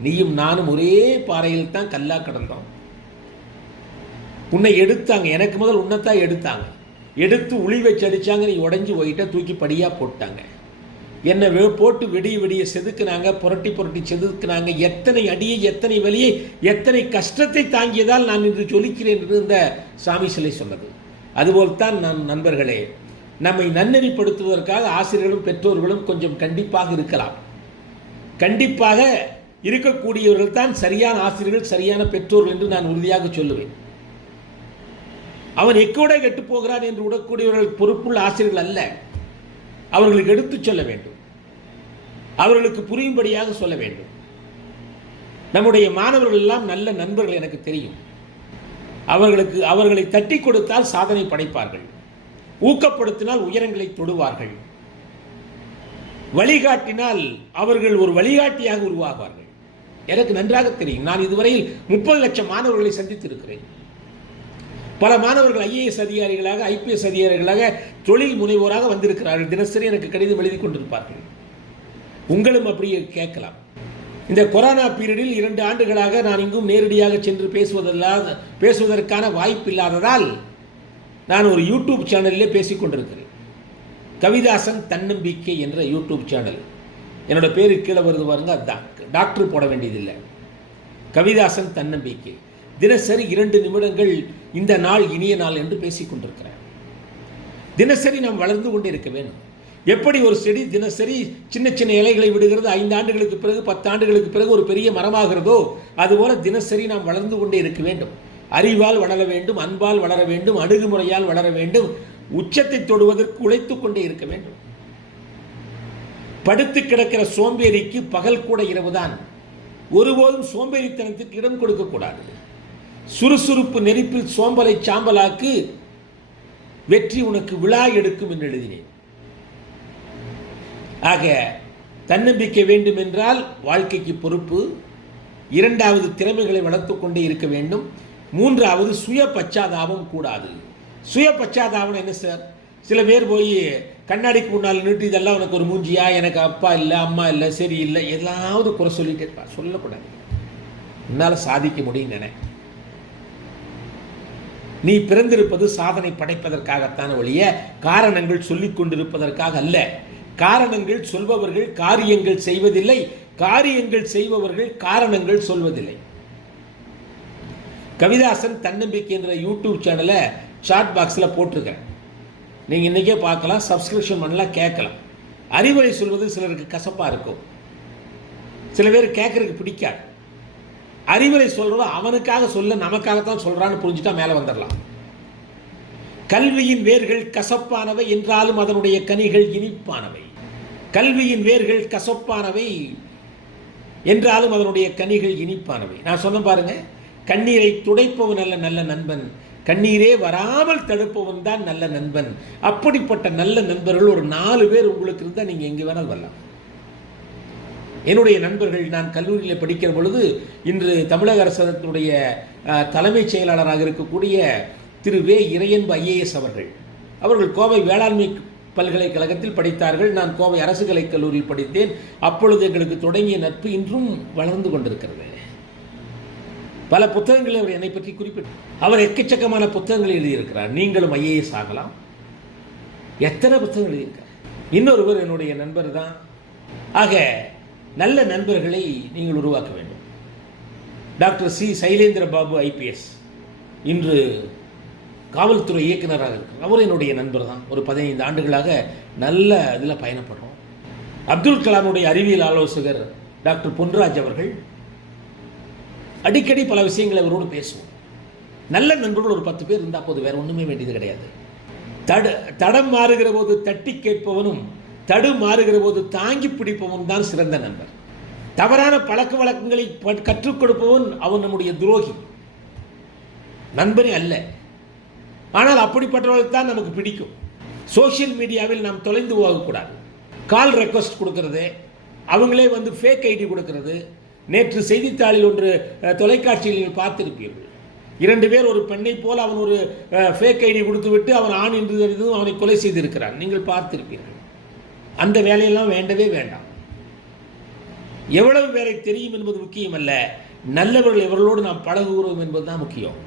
நீயும் நானும் ஒரே பாறையில் தான் கல்லா கடந்தோம். உன்னை எடுத்தாங்க, எனக்கு முதல் உன்னைத்தான் எடுத்தாங்க. எடுத்து உளி வச்சு அடித்தாங்க, நீ உடஞ்சி போயிட்ட, தூக்கி படியாக போட்டாங்க. என்னை போட்டு விடிய விடிய செதுக்குனாங்க, புரட்டி புரட்டி செதுக்குனாங்க. எத்தனை அடியை, எத்தனை வலியை, எத்தனை கஷ்டத்தை தாங்கியதால் நான் இன்று சொல்லிக்கிறேன் என்று இந்த சாமி சிலை சொன்னது. அதுபோல்தான் நண்பர்களே, நம்மை நன்னெறிப்படுத்துவதற்காக ஆசிரியர்களும் பெற்றோர்களும் கொஞ்சம் கண்டிப்பாக இருக்கலாம். கண்டிப்பாக இருக்கக்கூடியவர்கள் தான் சரியான ஆசிரியர்கள், சரியான பெற்றோர்கள் என்று நான் உறுதியாக சொல்லுவேன். அவன் எக்கோட கெட்டு போகிறான் என்று விடக்கூடியவர்கள் பொறுப்புள்ள ஆசிரியர்கள் அல்ல. அவர்களுக்கு எடுத்துச் சொல்ல வேண்டும், அவர்களுக்கு புரியும்படியாக சொல்ல வேண்டும். நம்முடைய மாணவர்கள் எல்லாம் நல்ல நண்பர்கள் எனக்கு தெரியும். அவர்களை தட்டி கொடுத்தால் சாதனை படைப்பார்கள், ஊக்கப்படுத்தினால் உயரங்களை தொடுவார்கள், வழிகாட்டினால் அவர்கள் ஒரு வழிகாட்டியாக உருவாகுவார்கள். எனக்கு நன்றாக தெரியும். நான் இதுவரையில் 30 லட்சம் மாணவர்களை சந்தித்திருக்கிறேன். பல மாணவர்கள் IAS அதிகாரிகளாக, IPS அதிகாரிகளாக, தொழில் முனைவோராக வந்திருக்கிறார்கள். தினசரி எனக்கு கடிதம் எழுதி கொண்டிருப்பார்கள். உங்களும் அப்படியே கேட்கலாம். இந்த கொரோனா பீரியடில் 2 ஆண்டுகளாக நான் இங்கும் நேரடியாக சென்று பேசுவதற்கான வாய்ப்பு இல்லாததால் நான் ஒரு யூடியூப் சேனலிலே பேசிக் கொண்டிருக்கிறேன். கவிதாசன் தன்னம்பிக்கை என்ற யூடியூப் சேனல். என்னோட பேரு கீழே வருது பாருங்க, அதுதான். டாக்டர் போட வேண்டியதில்லை. கவிதாசன் தன்னம்பிக்கை. தினசரி 2 நிமிடங்கள் இந்த நாள் இனிய நாள் என்று பேசிக் கொண்டிருக்கிறேன். தினசரி நாம் வளர்ந்து கொண்டே இருக்க வேண்டும். எப்படி ஒரு செடி தினசரி சின்ன சின்ன இலைகளை விடுகிறது, 5 ஆண்டுகளுக்கு பிறகு 10 ஆண்டுகளுக்கு பிறகு ஒரு பெரிய மரமாகிறதோ, அதுபோல தினசரி நாம் வளர்ந்து கொண்டே இருக்க வேண்டும். அறிவால் வளர வேண்டும், அன்பால் வளர வேண்டும், அணுகுமுறையால் வளர வேண்டும், உச்சத்தை தொடுவதற்கு உழைத்துக் கொண்டே இருக்க வேண்டும். படுத்து கிடக்கிற சோம்பேறிக்கு பகல் கூட இரவுதான். ஒருபோதும் சோம்பேறித்தனத்திற்கு இடம் கொடுக்கக்கூடாது. சுறுசுறுப்பு நெருப்பில் சோம்பலை சாம்பலாக்கு, வெற்றி உனக்கு விழா எடுக்கும் என்று எழுதினேன். ஆக தன்னம்பிக்கை வேண்டும் என்றால் வாழ்க்கைக்கு பொறுப்பு. 2வது திறமைகளை வளர்த்துக் கொண்டே இருக்க வேண்டும். 3வது சுய பச்சாதாபம் கூடாது. சுய பச்சாதாபம் என்ன சார்? சில பேர் போய் கண்ணாடிக்கு முன்னால் நின்று, இதெல்லாம் உனக்கு ஒரு மூஞ்சியா, எனக்கு அப்பா இல்லை, அம்மா இல்லை, சரி இல்லை, ஏதாவது குறை சொல்லிட்டே இருப்பா. சொல்லக்கூடாது. என்னால் சாதிக்க முடியும் நினை. நீ பிறந்திருப்பது சாதனை படைப்பதற்காகத்தான ஒழிய காரணங்கள் சொல்லிக் கொண்டிருப்பதற்காக அல்ல. காரணங்கள் சொல்பவர்கள் காரியங்கள் செய்வதில்லை, காரியங்கள் செய்பவர்கள் காரணங்கள் சொல்வதில்லை. கவிதாசன் தன்னம்பிக்கை என்ற யூடியூப் சேனலை சாட் பாக்ஸில் போட்டிருக்கிறேன். நீங்கள் இன்றைக்கே பார்க்கலாம், சப்ஸ்கிரிப்ஷன் பண்ணலாம், கேட்கலாம். அறிவுரை சொல்வது சிலருக்கு கசப்பாக இருக்கும், சில பேர் கேட்கறதுக்கு பிடிக்காது. அறிவுரை சொல்கிறவன் அவனுக்காக சொல்ல, நமக்காகத்தான் சொல்கிறான்னு புரிஞ்சுட்டா மேலே வந்துடலாம். கல்வியின் வேர்கள் கசப்பானவை என்றாலும் அதனுடைய கனிகள் இனிப்பானவை. கல்வியின் வேர்கள் கசப்பானவை என்றாலும் அதனுடைய கனிகள் இனிப்பானவை. நான் சொன்ன பாருங்க, கண்ணீரை துடைப்பவன் அல்ல நல்ல நண்பன், கண்ணீரே வராமல் தடுப்பவன் தான் நல்ல நண்பன். அப்படிப்பட்ட நல்ல நண்பர்கள் ஒரு 4 பேர் உங்களுக்கு இருந்தால் நீங்கள் எங்கே வேணாலும் வரலாம். என்னுடைய நண்பர்கள், நான் கல்லூரியில் படிக்கிற பொழுது இன்று தமிழக அரசுடைய தலைமைச் செயலாளராக இருக்கக்கூடிய திரு வே. இறையன்பு IAS அவர்கள் கோவை வேளாண்மை பல்கலைக்கழகத்தில் படித்தார்கள். நான் கோவை அரசு கலைக் கல்லூரியில் படித்தேன். அப்பொழுது எங்களுக்கு தொடங்கிய நட்பு இன்றும் வளர்ந்து கொண்டிருக்கிறது. பல புத்தகங்களை அவர் என்னை பற்றி குறிப்பிட்டார். அவர் எக்கச்சக்கமான புத்தகங்களை எழுதியிருக்கிறார். நீங்களும் ஐஏஎஸ் ஆகலாம். எத்தனை புத்தகங்கள் எழுதியிருக்கார். இன்னொருவர் என்னுடைய நண்பர் தான். ஆக நல்ல நண்பர்களை நீங்கள் உருவாக்க வேண்டும். Doctor C Sylendra Babu IPS இன்று காவல்துறை இயக்குநராக இருக்கிறார். அவர் என்னுடைய நண்பர் தான். ஒரு 15 ஆண்டுகளாக நல்ல இதில் பயணப்படுறோம். அப்துல் கலாமுடைய அறிவியல் ஆலோசகர் டாக்டர் பொன்ராஜ் அவர்கள் அடிக்கடி பல விஷயங்களை அவரோடு பேசுவோம். நல்ல நண்பர்கள் ஒரு 10 பேர் இருந்தால் போது, வேற ஒன்றுமே வேண்டியது கிடையாது. தடம் மாறுகிற போது தட்டி கேட்பவனும் தடு மாறுகிற போது தாங்கி பிடிப்பவன் தான் சிறந்த நண்பர். தவறான பழக்க வழக்கங்களை கற்றுக் கொடுப்பவன் அவன் நம்முடைய துரோகி, நண்பனே அல்ல. ஆனால் அப்படிப்பட்டவர்கள் தான் நமக்கு பிடிக்கும். சோஷியல் மீடியாவில் நாம் தொலைந்து போகக்கூடாது. கால் ரெக்வஸ்ட் கொடுக்கறது, அவங்களே வந்து ஃபேக் ஐடி கொடுக்கறது. நேற்று செய்தித்தாளில் ஒன்று தொலைக்காட்சியில் நீங்கள் பார்த்திருப்பீர்கள். 2 பேர் ஒரு பெண்ணை போல் அவன் ஒரு ஃபேக் ஐடி கொடுத்து விட்டு அவன் ஆண் என்று தெரிந்தும் அவனை கொலை செய்திருக்கிறான். நீங்கள் பார்த்திருப்பீர்கள். அந்த வேலையெல்லாம் வேண்டவே வேண்டாம். எவ்வளவு வேலை தெரியும் என்பது முக்கியம் அல்ல, நல்லவர்கள் எவர்களோடு நாம் பழகுகிறோம் என்பதுதான் முக்கியம்.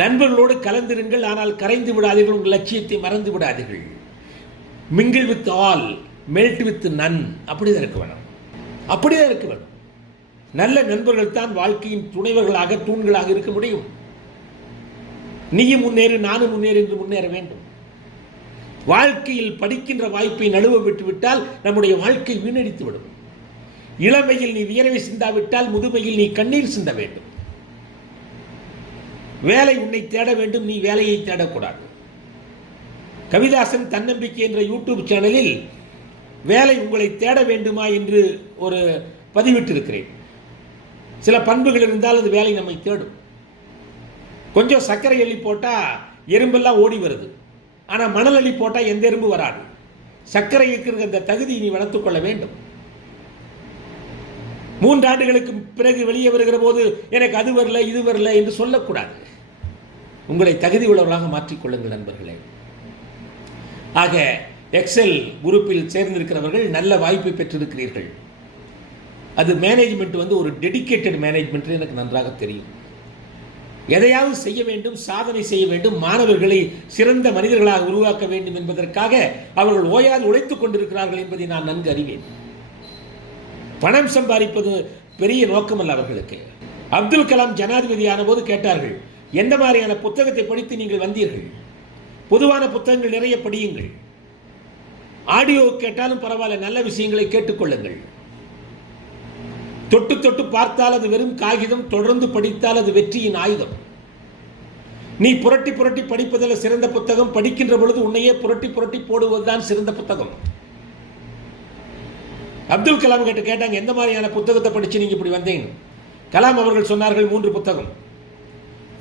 நண்பர்களோடு கலந்திருங்கள், ஆனால் கரைந்து விடாதீர்கள், உங்கள் லட்சியத்தை மறந்து விடாதீர்கள். Mingle with all, melt with none, அப்படிதான் இருக்க வேணும். அப்படிதான் இருக்க வேணும். நல்ல நண்பர்கள் தான் வாழ்க்கையின் துணைவர்களாக, தூண்களாக இருக்க முடியும். நீயும் முன்னேறு, நானும் முன்னேறு என்று முன்னேற வேண்டும். வாழ்க்கையில் படிக்கின்ற வாய்ப்பை நழுவ விட்டுவிட்டால் நம்முடைய வாழ்க்கை வீணடித்து விடும். இளமையில் நீ வியர்வை சிந்தாவிட்டால் முதுமையில் நீ கண்ணீர் சிந்த வேண்டும். வேலை உன்னை தேட வேண்டும், நீ வேலையை தேடக்கூடாது. கவிதாசன் தன்னம்பிக்கை என்ற யூடியூப் சேனலில் வேலை உங்களை தேட வேண்டுமா என்று ஒரு பதிவிட்டிருக்கிறேன். சில பண்புகள் இருந்தால் அது வேலை நம்மை தேடும். கொஞ்சம் சர்க்கரை அள்ளி போட்டால் எறும்பெல்லாம் ஓடி வருது. ஆனால் மணல் அள்ளி போட்டால் எந்த எறும்பு வராது. சர்க்கரை இருக்கிற அந்த தகுதியை நீ வளர்த்துக் கொள்ள வேண்டும். 3 ஆண்டுகளுக்கு பிறகு வெளியே வருகிற போது எனக்கு அது வரல இது வரல என்று சொல்லக்கூடாது. உங்களை தகுதி உள்ளவர்களாக மாற்றிக்கொள்ளுங்கள் நண்பர்களே. ஆக எக்ஸல் குரூப்பில் சேர்ந்திருக்கிறவர்கள் நல்ல வாய்ப்பை பெற்றிருக்கிறீர்கள். அது மேனேஜ்மெண்ட் வந்து ஒரு டெடிகேட்டட் மேனேஜ்மெண்ட் எனக்கு நன்றாக தெரியும். எதையாவது செய்ய வேண்டும், சாதனை செய்ய வேண்டும், மாணவர்களை சிறந்த மனிதர்களாக உருவாக்க வேண்டும் என்பதற்காக அவர்கள் ஓயாது உழைத்துக் கொண்டிருக்கிறார்கள் என்பதை நான் நன்கு அறிவேன். பணம் சம்பாதிப்பது பெரிய நோக்கமல்ல அவர்களுக்கு. அப்துல் கலாம் ஜனாதிபதியான போது கேட்டார்கள், எந்த மாதிரியான புத்தகத்தை படித்து நீங்கள் வந்தீர்கள்? பொதுவான புத்தகங்கள் நிறைய படியுங்கள். ஆடியோ கேட்டாலும் பரவாயில்ல, நல்ல விஷயங்களை கேட்டுக்கொள்ளுங்கள். தொட்டு தொட்டு பார்த்தால் அது வெறும் காகிதம், தொடர்ந்து படித்தால் அது வெற்றியின் ஆயுதம். நீ புரட்டி புரட்டி படிப்பதில் சிறந்த புத்தகம், படிக்கின்ற பொழுது உன்னையே புரட்டி புரட்டி போடுவதுதான் சிறந்த புத்தகம். அப்துல் கலாம் கிட்ட கேட்டாங்க, எந்த மாதிரியான புத்தகத்தை படிச்சு நீங்க இப்படி வந்தீங்க? கலாம் அவர்கள் சொன்னார்கள், 3 புத்தகம்.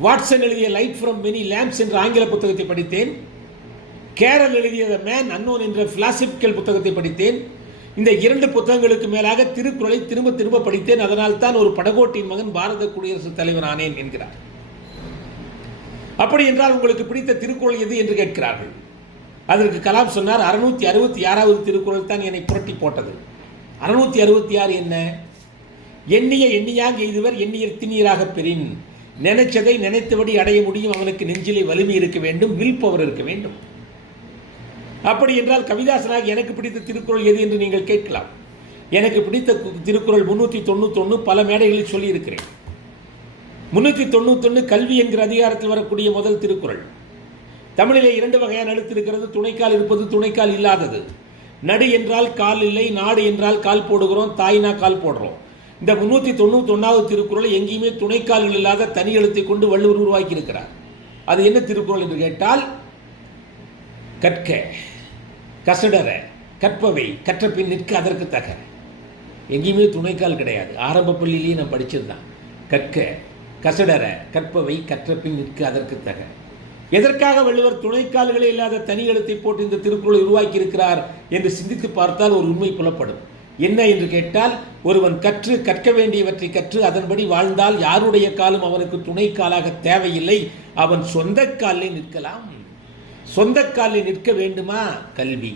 வாட்சன் எழுதிய லைட் ஃப்ரம் மெனி லேம்ப்ஸ் என்ற ஆங்கில புத்தகத்தை படித்தேன். கேரல் எழுதிய த மேன் அன்னோன் என்ற பிலாசபிக்கல் புத்தகத்தை படித்தேன். இந்த 2 புத்தகங்களுக்கு மேலாக திருக்குறளை திரும்ப திரும்ப படித்தேன். அதனால் தான் ஒரு படகோட்டியின் மகன் பாரத குடியரசுத் தலைவர் ஆனேன் என்கிறார். அப்படி என்றால் உங்களுக்கு பிடித்த திருக்குறள் எது என்று கேட்கிறார்கள். அதற்கு கலாம் சொன்னார், 666வது திருக்குறள் தான் என்னை புரட்டி போட்டது. 666 என்ன? எண்ணிய எண்ணியாக எய்துவர் எண்ணியர் திண்ணீராக பெறின். நினைச்சதை நினைத்தபடி அடைய முடியும். அவனுக்கு நெஞ்சிலே வலிமை இருக்க வேண்டும், வில் பவர் இருக்க வேண்டும். அப்படி என்றால் கவிதாசனாக எனக்கு பிடித்த திருக்குறள் எது என்று நீங்கள் கேட்கலாம். எனக்கு பிடித்த திருக்குறள் 391 பல மேடைகளில் சொல்லி இருக்கிறேன். 391 கல்வி என்கிற அதிகாரத்தில் வரக்கூடிய முதல் திருக்குறள். தமிழிலே 2 வகையான எழுத்து இருக்கிறது. துணைக்கால் இருப்பது, துணைக்கால் இல்லாதது. நடு என்றால் கால் இல்லை, நாடு என்றால் கால் போடுகிறோம், தாய்னா கால் போடுறோம். இந்த 391வது திருக்குறளை எங்கேயுமே துணைக்கால்கள் இல்லாத தனி எழுத்தை கொண்டு வள்ளுவர் உருவாக்கி இருக்கிறார். அது என்ன திருக்குறள் என்று கேட்டால், கற்க கசடர கற்பவை கற்ற பின் நிற்க அதற்கு தக. எங்கேயுமே துணைக்கால் கிடையாது. ஆரம்ப பள்ளியிலேயே நான் படிச்சிருந்தான். கற்க கசடர கற்பவை கற்ற பின் நிற்க அதற்கு தக. எதற்காக வள்ளுவர் துணைக்கால்களே இல்லாத தனி எழுத்தை போட்டு இந்த திருக்குறளை உருவாக்கி இருக்கிறார் என்று சிந்தித்து பார்த்தால் ஒரு உண்மை புலப்படும். என்ன என்று கேட்டால், ஒருவன் கற்க வேண்டியவற்றை கற்று அதன்படி வாழ்ந்தால் யாருடைய காலும் அவனுக்கு துணைக்காலாக தேவையில்லை. அவன் சொந்த காலில் நிற்கலாம். சொந்த காலில் நிற்க வேண்டுமா? கல்வி.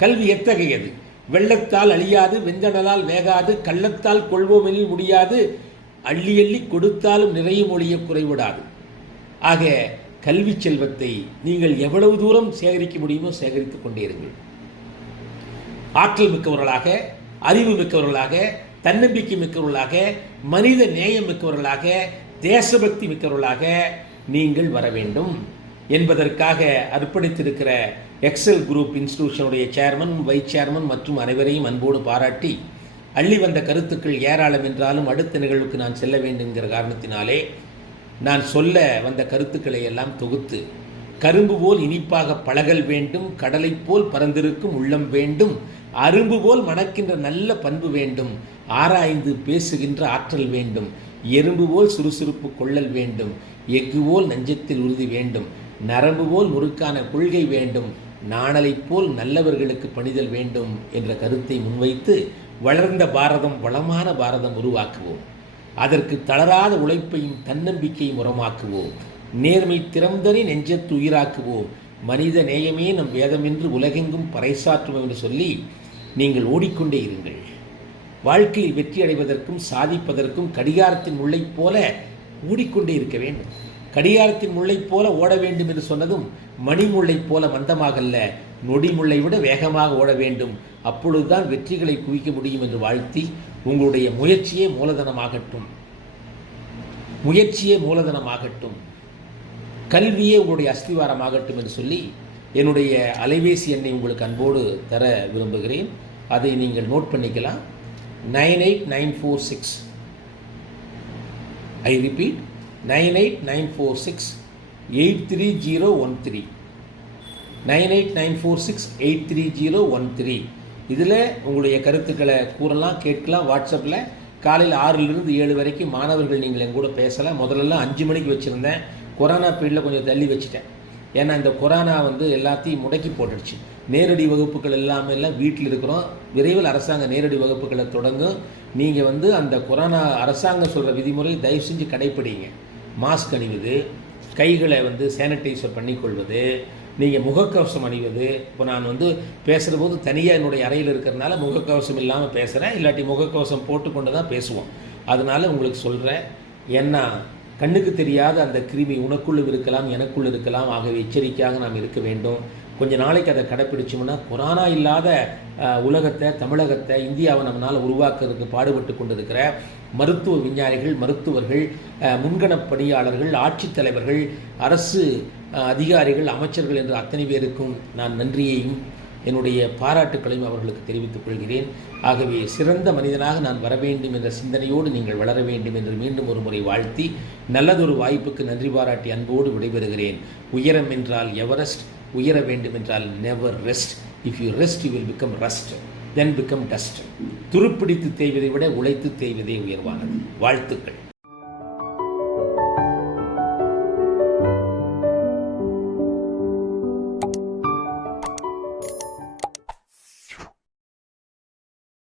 கல்வி எத்தகையது? வெள்ளத்தால் அழியாது, வெஞ்சடலால் வேகாது, கள்ளத்தால் கொள்வோமெனில் முடியாது, அள்ளி அள்ளி கொடுத்தாலும் நிறையும் ஒழிய குறைவிடாது. ஆக கல்வி செல்வத்தை நீங்கள் எவ்வளவு தூரம் சேகரிக்க முடியுமோ சேகரித்துக் கொண்டே இருங்கள். ஆற்றல் மிக்கவர்களாக, அறிவு மிக்கவர்களாக, தன்னம்பிக்கை மிக்கவர்களாக, மனித நேயம் மிக்கவர்களாக, தேசபக்தி மிக்கவர்களாக நீங்கள் வர வேண்டும் என்பதற்காக அர்ப்பணித்திருக்கிற எக்ஸல் குரூப் இன்ஸ்டிடியூஷனுடைய சேர்மன், வைஸ் சேர்மன் மற்றும் அனைவரையும் அன்போடு பாராட்டி, அள்ளி வந்த கருத்துக்கள் ஏராளம் என்றாலும் அடுத்த நிகழ்வுக்கு நான் செல்ல வேண்டும் என்கிற காரணத்தினாலே நான் சொல்ல வந்த கருத்துக்களை எல்லாம் தொகுத்து, கரும்பு போல் இனிப்பாக பழகல் வேண்டும், கடலை போல் பறந்திருக்கும் உள்ளம் வேண்டும், அரும்பு போல் மணக்கின்ற நல்ல பண்பு வேண்டும், ஆராய்ந்து பேசுகின்ற ஆற்றல் வேண்டும், எறும்பு போல் சுறுசுறுப்பு கொள்ளல் வேண்டும், எஃகு போல் நெஞ்சத்தில் உறுதி வேண்டும், நரம்பு போல் முறுக்கான கொள்கை வேண்டும், நாணலை போல் நல்லவர்களுக்கு பணிதல் வேண்டும் என்ற கருத்தை முன்வைத்து வளர்ந்த பாரதம், வளமான பாரதம் உருவாக்குவோம். அதற்கு தளராத உழைப்பையும் தன்னம்பிக்கையும் உரமாக்குவோம். நேர்மை திறந்தனை நெஞ்சத்து உயிராக்குவோம். மனித நேயமே நம் வேதம் என்று உலகெங்கும் பறைசாற்றுவோம் என்று சொல்லி நீங்கள் ஓடிக்கொண்டே இருங்கள். வாழ்க்கையில் வெற்றி அடைவதற்கும் சாதிப்பதற்கும் கடிகாரத்தின் முள்ளைப் போல ஓடிக்கொண்டே இருக்க வேண்டும். கடிகாரத்தின் முள்ளைப் போல ஓட வேண்டும் என்று சொன்னதும் மணிமுள்ளைப் போல மந்தமாகல்ல, நொடி முள்ளை விட வேகமாக ஓட வேண்டும். அப்பொழுதுதான் வெற்றிகளை குவிக்க முடியும் என்று வாழ்த்தி, உங்களுடைய முயற்சியே மூலதனமாகட்டும், முயற்சியே மூலதனமாகட்டும், கல்வியே உங்களுடைய அஸ்திவாரமாகட்டும் என்று சொல்லி என்னுடைய அலைபேசி எண்ணை உங்களுக்கு அன்போடு தர விரும்புகிறேன். அதை நீங்கள் நோட் பண்ணிக்கலாம். 98946, ஐ ரிப்பீட், 98946-83013, 98946-83013. இதில் உங்களுடைய கருத்துக்களை கூறலாம், கேட்கலாம். வாட்ஸ்அப்பில் காலையில் 6லிருந்து 7 வரைக்கும் மாணவர்கள் நீங்கள் என் கூட பேசலாம். முதல்லலாம் 5 மணிக்கு வச்சுருந்தேன். கொரோனா பீரியடில் கொஞ்சம் தள்ளி வச்சுட்டேன். ஏன்னா இந்த கொரோனா எல்லாத்தையும் முடக்கி போட்டுடுச்சு. நேரடி வகுப்புகள் எல்லாம் வீட்டில் இருக்கிறோம். விரைவில் அரசாங்க நேரடி வகுப்புகளை தொடங்கும். நீங்கள் அந்த கொரோனா அரசாங்கம் சொல்கிற விதிமுறை தயவு செஞ்சு கடைப்பிடிங்க. மாஸ்க் அணிவது, கைகளை சானிடைசர் பண்ணிக்கொள்வது, நீங்கள் முகக்கவசம் அணிவது. இப்போ நான் பேசுகிற போது தனியாக என்னுடைய அறையில் இருக்கிறதுனால முகக்கவசம் இல்லாமல் பேசுகிறேன். இல்லாட்டி முகக்கவசம் போட்டுக்கொண்டு தான் பேசுவோம். அதனால் உங்களுக்கு சொல்கிறேன். ஏன்னா கண்ணுக்கு தெரியாத அந்த கிருமி உனக்குள்ளும் இருக்கலாம், எனக்குள் இருக்கலாம். ஆகவே எச்சரிக்கையாக நாம் இருக்க வேண்டும். கொஞ்ச நாளைக்கு அதை கடைப்பிடிச்சோம்னா கொரோனா இல்லாத உலகத்தை, தமிழகத்தை, இந்தியாவை நம்மளால் உருவாக்குறதுக்கு பாடுபட்டு கொண்டிருக்கிற மருத்துவ விஞ்ஞானிகள், மருத்துவர்கள், முன்கணப் பணியாளர்கள், ஆட்சித்தலைவர்கள், அரசு அதிகாரிகள், அமைச்சர்கள் என்ற அத்தனை பேருக்கும் நான் நன்றியையும் என்னுடைய பாராட்டுக்களையும் அவர்களுக்கு தெரிவித்துக் கொள்கிறேன். ஆகவே சிறந்த மனிதனாக நான் வர வேண்டும் என்ற சிந்தனையோடு நீங்கள் வளர வேண்டும் என்று மீண்டும் ஒரு முறை வாழ்த்தி, நல்லதொரு வாய்ப்புக்கு நன்றி பாராட்டி அன்போடு விடைபெறுகிறேன். உயரம் என்றால் எவரெஸ்ட், உயர வேண்டும் என்றால் never rest. If you rest you will become rust, then become dust. துருப்பிடித்து தேய்வதை விட உழைத்து தேய்வதே உயர்வானது. வாழ்த்துக்கள்.